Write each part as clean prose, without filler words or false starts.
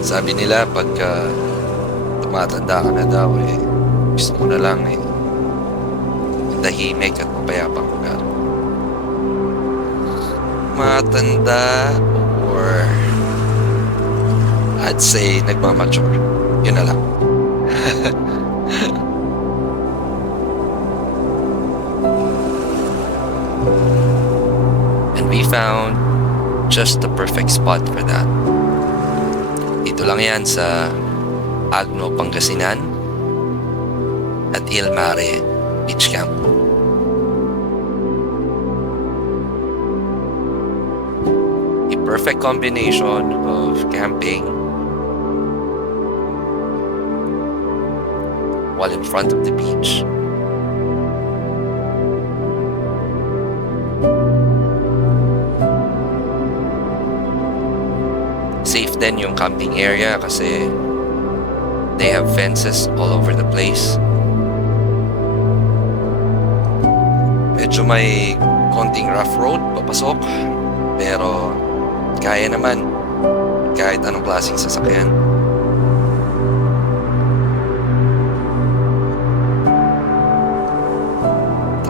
Sabi nila pagka tumatanda ka na daw gusto mo na lang tahimik at mapayapang lugar. Matanda or I'd say nagmamature. Yun na lang. And we found just the perfect spot for that. Dito lang yan sa Agno, Pangasinan at Il Mare Beach Camp. A perfect combination of camping while in front of the beach. Safe din yung camping area kasi they have fences all over the place. Medyo may konting rough road papasok, pero kaya naman kahit anong klaseng sasakyan.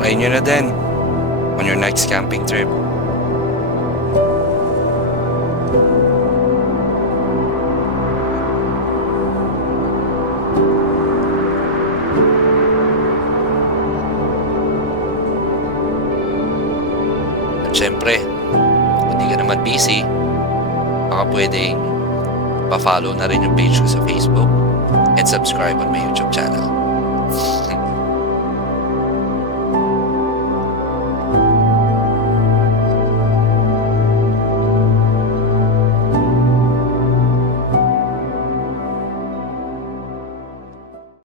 Try nyo na din on your next camping trip. At syempre, kung di ka naman busy, baka pwedeng pa-follow na rin yung page ko sa Facebook and subscribe on my YouTube channel.